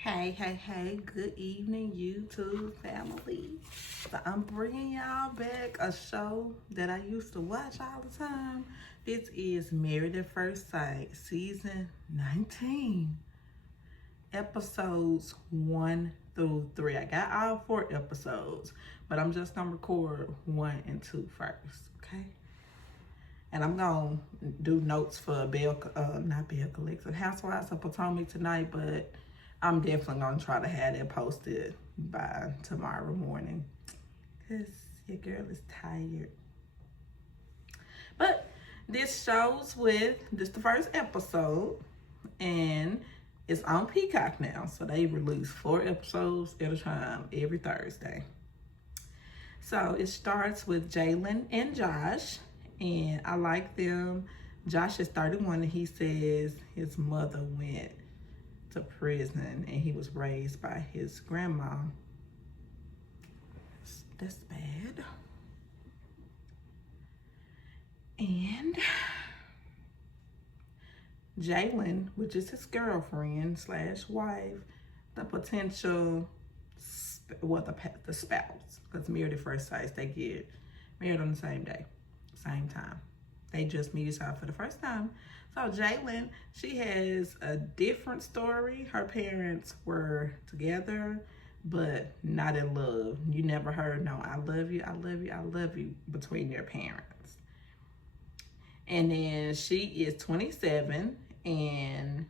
Hey, good evening, YouTube family. So I'm bringing y'all back a show that I used to watch all the time. This is Married at First Sight, season 19, episodes 1 through 3. I got all 4 episodes, but I'm just gonna record 1 and 2 first, okay? And I'm gonna do notes for not Bell Collective, Housewives of Potomac tonight, but I'm definitely gonna try to have that posted by tomorrow morning, cause your girl is tired. But this the first episode, and it's on Peacock now, so they release 4 episodes at a time every Thursday. So it starts with Jalen and Josh, and I like them. Josh is 31, and he says his mother went to prison and he was raised by his grandma. That's bad. And Jalen, which is his girlfriend / wife, the potential, the spouse, because Married at First Sight, they get married on the same day, same time. They just meet each other for the first time. So Jalen, she has a different story. Her parents were together, but not in love. You never heard no I love you, I love you, I love you between their parents. And then she is 27 and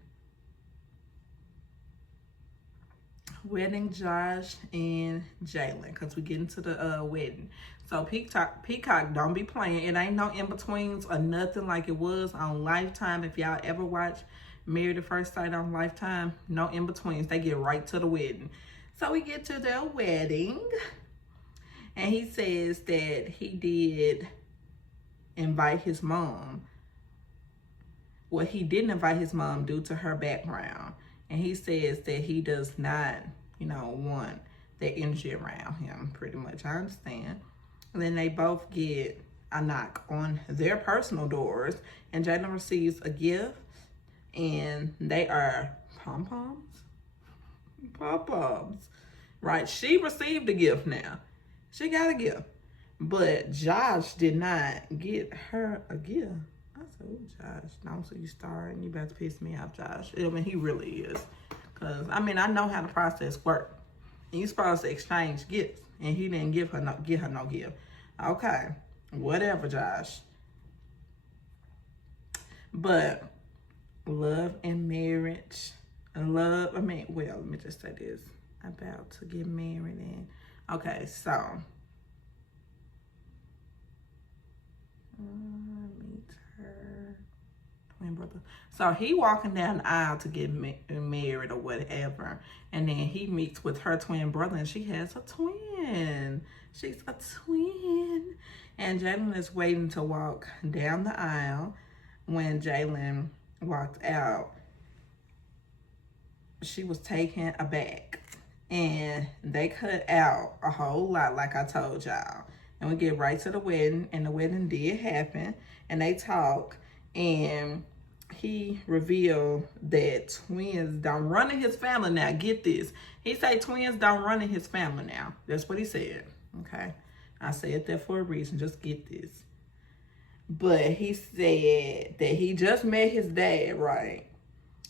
wedding Josh and Jalen, because we get into the wedding. So Peacock don't be playing. It ain't no in-betweens or nothing like it was on Lifetime. If y'all ever watch Married at First Sight on Lifetime, no in-betweens. They get right to the wedding. So we get to their wedding, and he says that he did invite his mom. Well, he didn't invite his mom due to her background. And he says that he does not, want that energy around him, pretty much. I understand. And then they both get a knock on their personal doors, and Jalen receives a gift, and they are pom-poms, right? She received a gift now. She got a gift, but Josh did not get her a gift. I said, oh, Josh, don't so you starting. You about to piss me off, Josh. I mean, he really is. Because, I know how the process works. And you're supposed to exchange gifts. And he didn't get her no gift. Okay, whatever, Josh. But love and marriage. Let me just say this. About to get married and okay, so meet her twin brother. So he walking down the aisle to get married or whatever, and then he meets with her twin brother, and she has a twin. She's a twin, and Jalen is waiting to walk down the aisle. When Jalen walked out, she was taken aback, and they cut out a whole lot, like I told y'all. And we get right to the wedding, and the wedding did happen, and they talk, and he revealed that twins don't run in his family now. Get this. He said twins don't run in his family now. That's what he said, okay? I said that for a reason. Just get this. But he said that he just met his dad, right?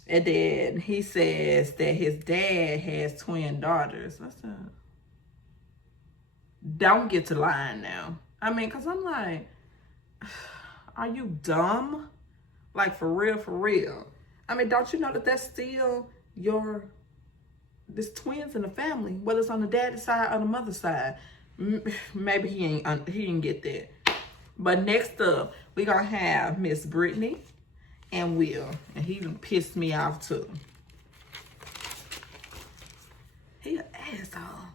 And then he says that his dad has twin daughters. I said, don't get to lying now. Because I'm like, are you dumb? Like, for real. Don't you know that that's still there's twins in the family, whether it's on the daddy's side or the mother's side. Maybe he didn't get that. But next up, we gonna have Miss Brittany and Will, and he pissed me off too. He an asshole.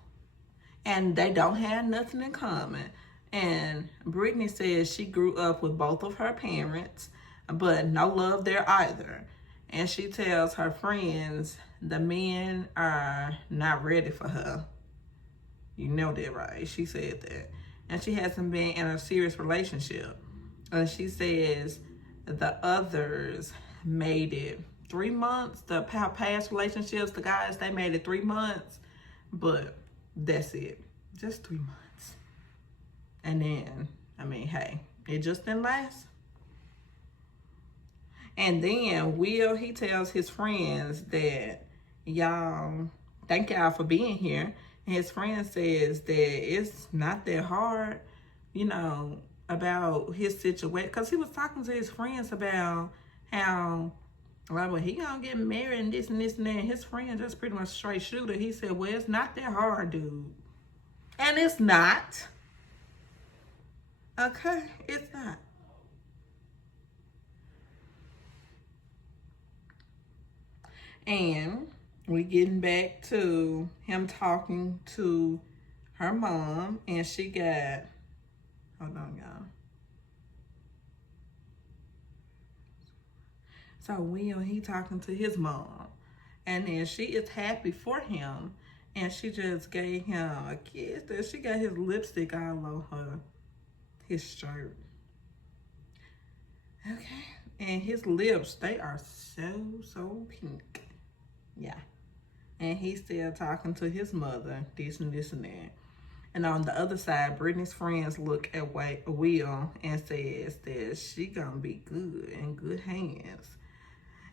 And they don't have nothing in common. And Brittany says she grew up with both of her parents, but no love there either. And she tells her friends the men are not ready for her. You know that, right? She said that. And she hasn't been in a serious relationship. And she says the others made it 3 months. The past relationships, the guys, they made it 3 months. But that's it. Just 3 months. And then, I mean, hey, it just didn't last. And then Will, he tells his friends that, y'all, thank y'all for being here. And his friend says that it's not that hard, you know, about his situation. Because he was talking to his friends about how, well, he gonna get married and this and this and that. And his friend just pretty much straight shooter. He said, well, it's not that hard, dude. And it's not. Okay, it's not. And we getting back to him talking to her mom, and she got, hold on, y'all. So Will, he talking to his mom, and then she is happy for him, and she just gave him a kiss. And she got his lipstick all on his shirt. Okay, and his lips, they are so pink. Yeah. And he's still talking to his mother, this and this and that. And on the other side, Brittany's friends look at Will and says that she gonna be good, in good hands.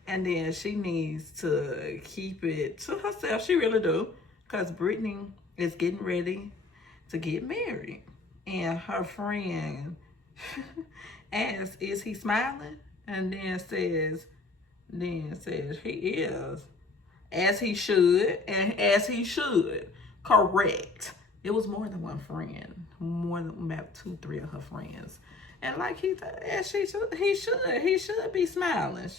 And then she needs to keep it to herself. She really do. Because Brittany is getting ready to get married. And her friend asks, is he smiling? And then says he is. As he should, and as he should. Correct. It was more than one friend. More than about 2, 3 of her friends. And like he should be smiling.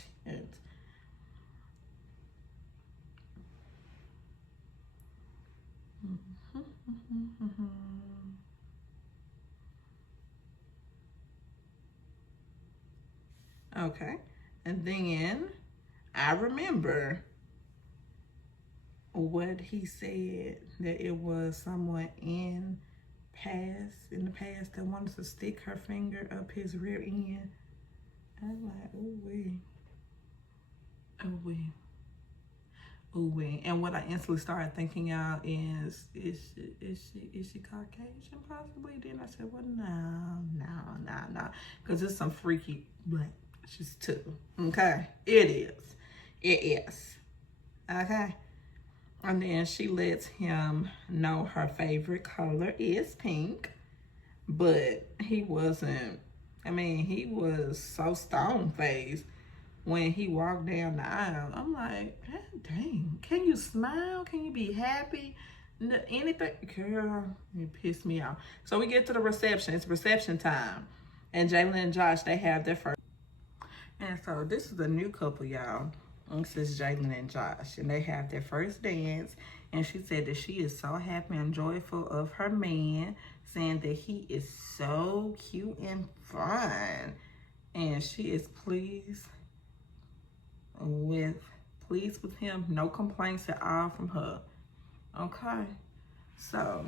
Okay. And then I remember what he said, that it was someone in the past that wanted to stick her finger up his rear end. I'm like, ooh wee. And what I instantly started thinking, y'all, is she Caucasian possibly? Then I said, well, no. Because it's some freaky black. She's too. Okay. It is. Okay. And then she lets him know her favorite color is pink. But he wasn't, I mean, he was so stone-faced when he walked down the aisle. I'm like, God dang, can you smile? Can you be happy? Anything? Girl, it pissed me off. So we get to the reception. It's reception time. And Jalen and Josh, they have their first. And so this is a new couple, y'all. This is Jalen and Josh, and they have their first dance. And she said that she is so happy and joyful of her man, saying that he is so cute and fun. And she is pleased with him. No complaints at all from her. Okay. So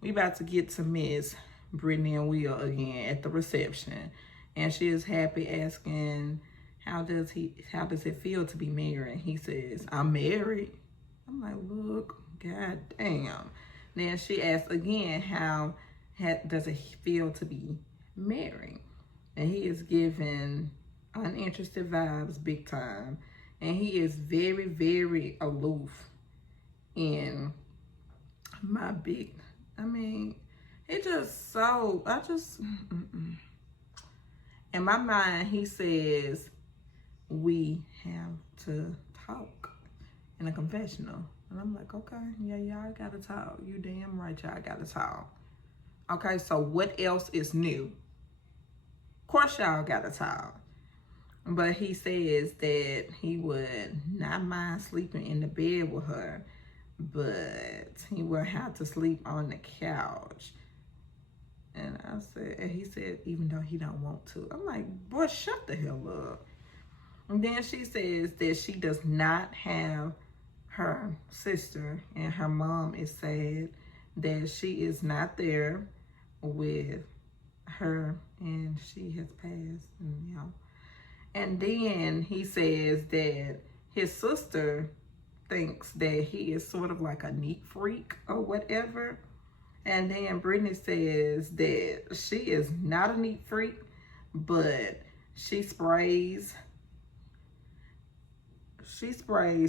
we about to get to Miss Brittany and Will again at the reception. And she is happy, asking, how does it feel to be married? He says, I'm married. I'm like, look, god damn. Then she asks again, how does it feel to be married? And he is giving uninterested vibes big time. And he is very, very aloof in my big, I mean, it just so, in my mind, he says, we have to talk in a confessional. And I'm like, okay, yeah, y'all gotta talk. You damn right, y'all gotta talk. Okay, so what else is new? Of course, y'all gotta talk. But he says that he would not mind sleeping in the bed with her, but he would have to sleep on the couch. And he said, even though he don't want to. I'm like, boy, shut the hell up. And then she says that she does not have her sister, and her mom is sad that she is not there with her, and she has passed, and And then he says that his sister thinks that he is sort of like a neat freak or whatever. And then Brittany says that she is not a neat freak, but she sprays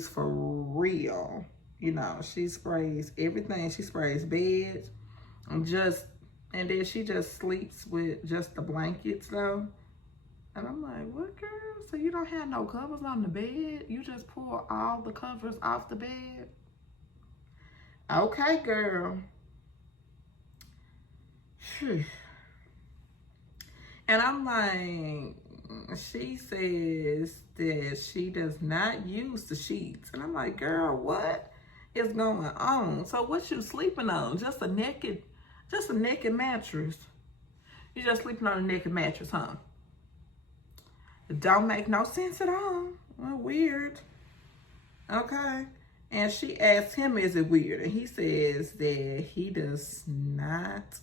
for real. You know, she sprays everything. She sprays beds and then she just sleeps with just the blankets though. And I'm like, what, girl? So you don't have no covers on the bed? You just pull all the covers off the bed? Okay, girl. And I'm like, she says that she does not use the sheets. And I'm like, girl, what is going on? So what you sleeping on? Just a naked mattress. You just sleeping on a naked mattress, huh? It don't make no sense at all. Well, weird. Okay. And she asked him, is it weird? And he says that he does not.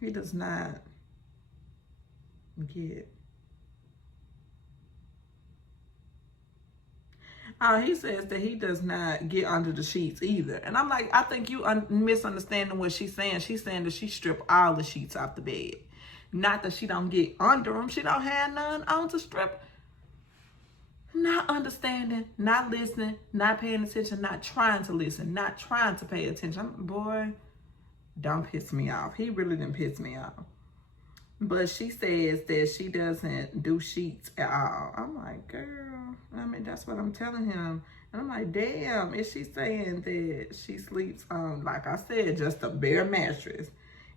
He does not get. He says that he does not get under the sheets either. And I'm like, I think you misunderstanding what she's saying. She's saying that she strip all the sheets off the bed. Not that she don't get under them. She don't have none on to strip. Not understanding, not listening, not paying attention, not trying to listen, not trying to pay attention. Boy, don't piss me off. He really didn't piss me off. But she says that she doesn't do sheets at all. I'm like, girl, I mean, that's what I'm telling him. And I'm like, damn, is she saying that she sleeps on, like I said, just a bare mattress?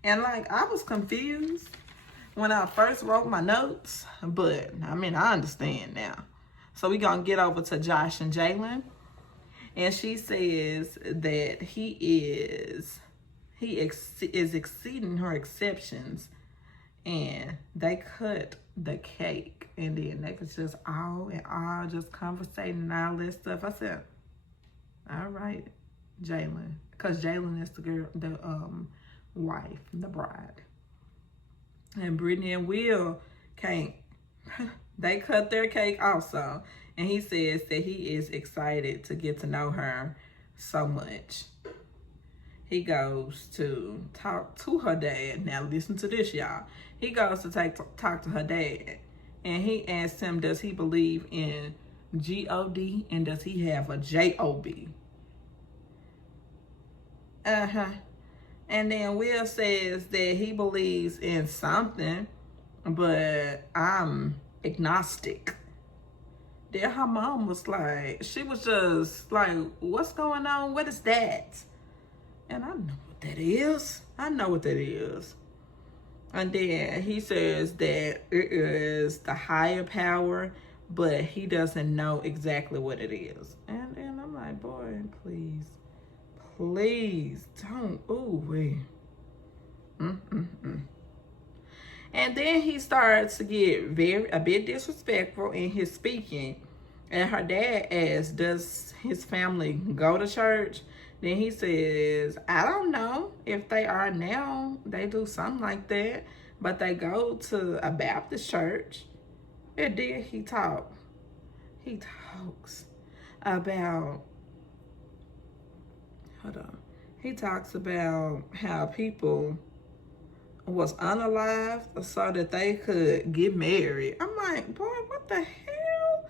And like, I was confused when I first wrote my notes, but I mean, I understand now. So we're going to get over to Josh and Jalen. And she says that he is exceeding her exceptions. And they cut the cake. And then they was just all just conversating and all that stuff. I said, all right, Jalen. Because Jalen is the girl, the wife, the bride. And Brittany and Will can't. They cut their cake also. And he says that he is excited to get to know her so much. He goes to talk to her dad. Now listen to this, y'all. He goes to talk to her dad. And he asks him, does he believe in G-O-D? And does he have a J-O-B? And then Will says that he believes in something, but I'm agnostic. Then her mom was like, she was just like, what's going on? What is that? And I know what that is. I know what that is. And then he says that it is the higher power, but he doesn't know exactly what it is. And then I'm like, boy, please don't. Ooh, wait. And then he starts to get a bit disrespectful in his speaking. And her dad asks, does his family go to church? Then he says, I don't know if they are now. They do something like that. But they go to a Baptist church. And then he talks about, he talks about how people was unalived so that they could get married. I'm like, boy, what the hell?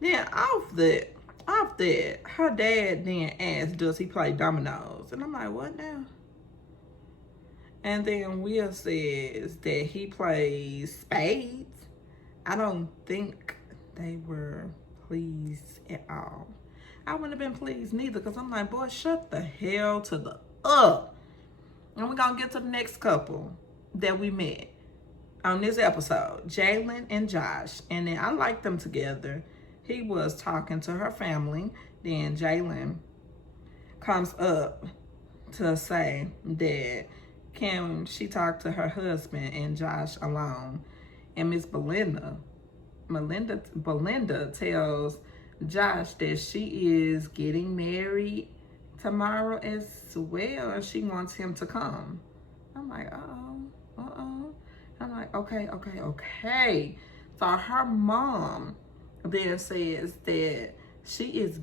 Then off that, her dad then asked, does he play dominoes? And I'm like, what now? And then Will says that he plays spades. I don't think they were pleased at all. I wouldn't have been pleased neither, because I'm like, boy, shut the hell to the up. And we're going to get to the next couple that we met on this episode, Jalen and Josh. And then I liked them together. He was talking to her family. Then Jalen comes up to say that can she talk to her husband and Josh alone? And Miss Belinda tells Josh that she is getting married tomorrow as well, and she wants him to come. I'm like, uh-oh. I'm like, okay. So her mom then says that she is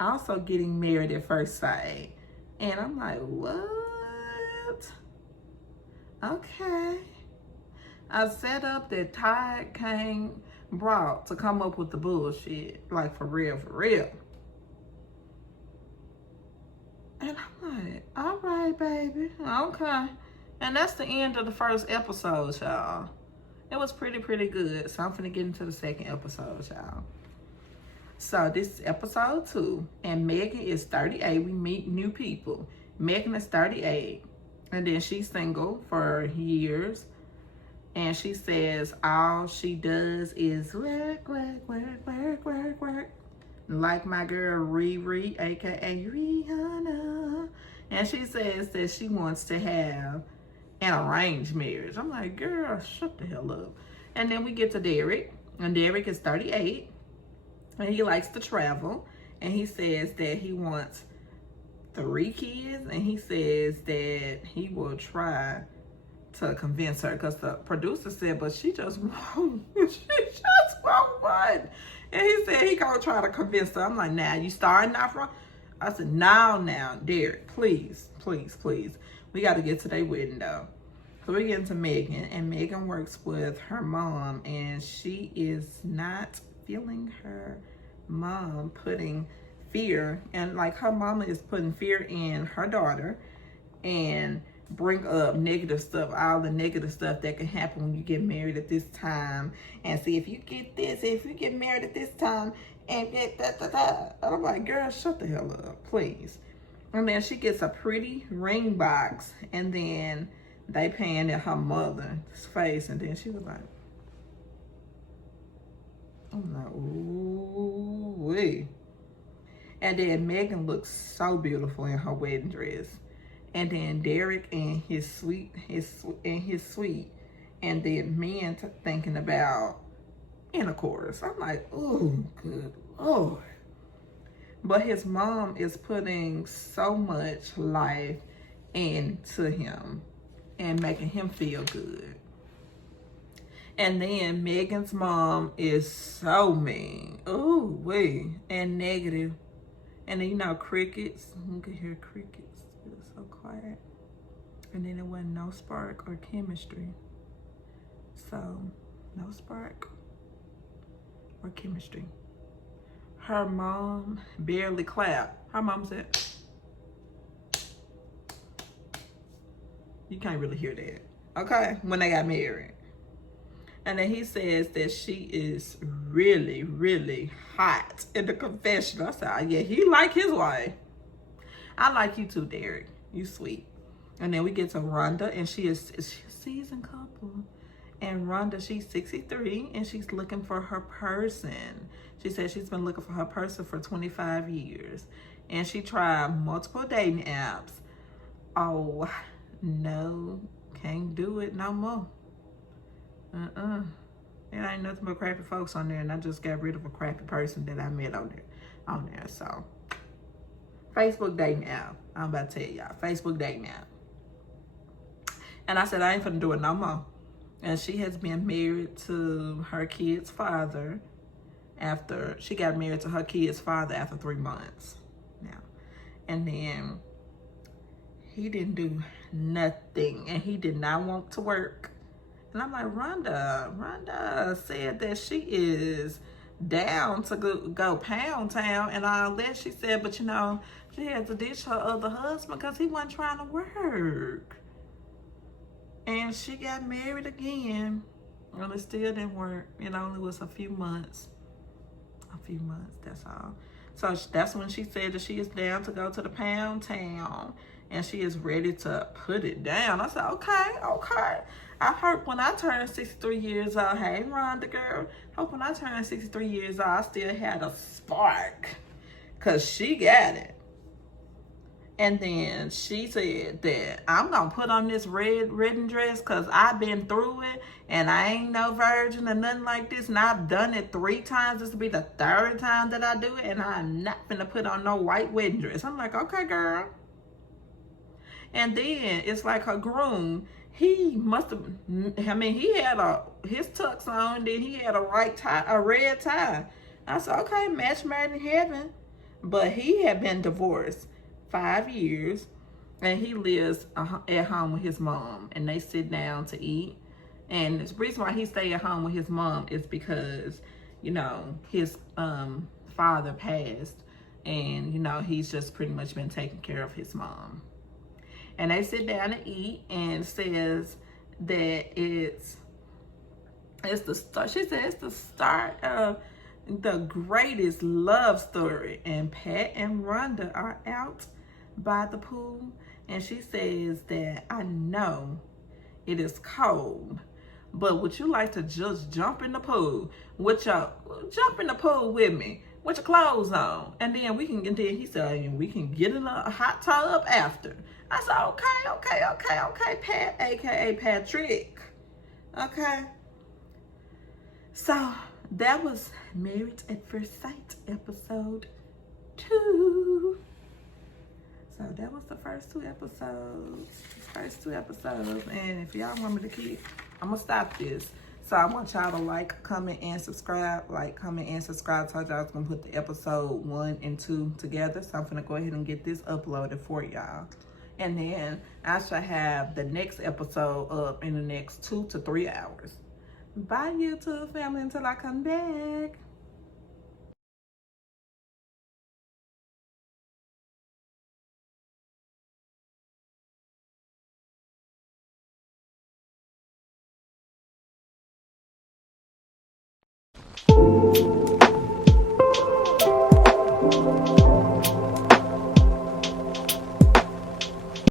also getting married at first sight. And I'm like, what? Okay. I set up that Tide came brought to come up with the bullshit. Like, for real. And I'm like, all right, baby. Okay. And that's the end of the first episode, y'all. It was pretty good. So I'm finna get into the second episode, y'all. So this is episode 2. And Megan is 38. We meet new people. Megan is 38. And then she's single for years. And she says all she does is work. Like my girl Riri, aka Rihanna. And she says that she wants to have an arranged marriage. I'm like, girl, shut the hell up. And then we get to Derek. And Derek is 38. And he likes to travel. And he says that he wants 3 kids. And he says that he will try to convince her, because the producer said, but she just won't. One. And he said he gonna try to convince her. I'm like, now you starting off wrong. I said, now, Derek, please. We got to get to their wedding though. So we get into Megan, and Megan works with her mom, and she is not feeling her mom putting fear, and like her mama is putting fear in her daughter, and bring up negative stuff, all the negative stuff that can happen when you get married at this time. And see, if you get married at this time, and get And I'm like, girl, shut the hell up, please. And then she gets a pretty ring box, and then they pan at her mother's face, and then she was like, I'm like, ooh wee. And then Megan looks so beautiful in her wedding dress. And then Derek and his sweet, and then men thinking about intercourse. I'm like, oh, good Lord. But his mom is putting so much life into him and making him feel good. And then Megan's mom is so mean. Ooh, wait, and negative. And then, you know, crickets. You can hear crickets. It was so quiet. And then there wasn't no spark or chemistry. So, no spark or chemistry. Her mom barely clapped. Her mom said, you can't really hear that. Okay? When they got married. And then he says that she is really, really hot in the confessional. I said, oh, yeah, he like his wife. I like you too, Derek. You sweet. And then we get to Rhonda, and she is a seasoned couple. And Rhonda, she's 63, and she's looking for her person. She said she's been looking for her person for 25 years. And she tried multiple dating apps. Oh, no, can't do it no more. It ain't nothing but crappy folks on there, and I just got rid of a crappy person that I met on there. So, Facebook dating app. I'm about to tell y'all, Facebook dating app. And I said, I ain't finna do it no more. And she has been married to her kid's father after, she got married to her kid's father after 3 months now. And then he didn't do nothing, and he did not want to work. And I'm like, Rhonda said that she is down to go pound town and all that. She said, but you know, she had to ditch her other husband because he wasn't trying to work. And she got married again. Well, it still didn't work. It only was a few months. That's all. So that's when she said that she is down to go to the pound town, and she is ready to put it down. I said, okay. I hope when I turn 63 years old, hey, Rhonda girl, hope when I turn 63 years old, I still had a spark, because she got it. And then she said that I'm going to put on this red dress because I've been through it, and I ain't no virgin or nothing like this, and I've done it 3 times. This will be the 3rd time that I do it, and I'm not going to put on no white wedding dress. I'm like, okay, girl. And then it's like her groom he must have, I mean, he had his tux on, then he had a red tie. I said, okay, match made in heaven. But he had been divorced 5 years, and he lives at home with his mom, and they sit down to eat. And the reason why he stay at home with his mom is because, his father passed, and he's just pretty much been taking care of his mom. And they sit down to eat, and says that it's the start. She said it's the start of the greatest love story. And Pat and Rhonda are out by the pool, and she says that, I know it is cold, but would you like to just jump in the pool with me with your clothes on, and then he said, we can get in a hot tub after. I said, okay, Pat, aka Patrick. Okay. So that was Married at First Sight episode 2. So that was the first two episodes. And if y'all want me to keep, I'm gonna stop this. So I want y'all to like, comment, and subscribe. Like, comment, and subscribe. I told y'all I was gonna put the episode 1 and 2 together. So I'm gonna go ahead and get this uploaded for y'all. And then I shall have the next episode up in the next 2 to 3 hours. Bye, YouTube family, until I come back.